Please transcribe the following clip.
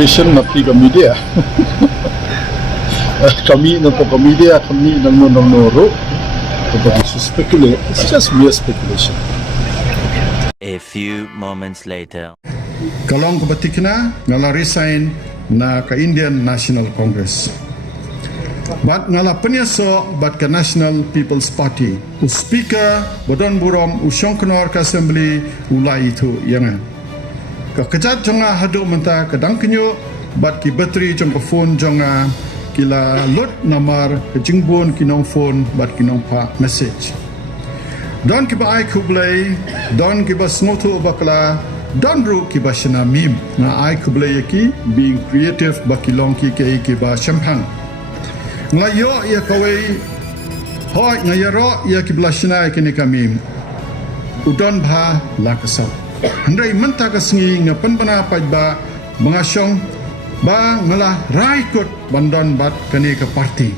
speculation napi ka media. Kami na po ka media, kami nang noro. Kapag speculate, it's just mere speculation. A few moments later. Kalong kabatikna ngala resign na ka Indian National Congress. Bat ngala penyaso bat ka National People's Party. U speaker bodon burom u syongknor ka assembly ulai itu yangan. Ka kejat jonga hadu menta kadang kenyo bat ki bateri jong ka phone jonga kila lot namar ke jingbon kinong phone bat kinong pa message. Don kiba ai kublai, don kiba smoto bakla, don ru kiba shana mim na ai kublai ki being creative bakilong ki kiba champagne. Ngayo ya kawai hoi ngayaro ya kibla shana kini kamim. Udon bha lakasau. Handai menta kasengi ngapan bana pajba mengasyong ba ngala raikut bandon bat kani ke parti.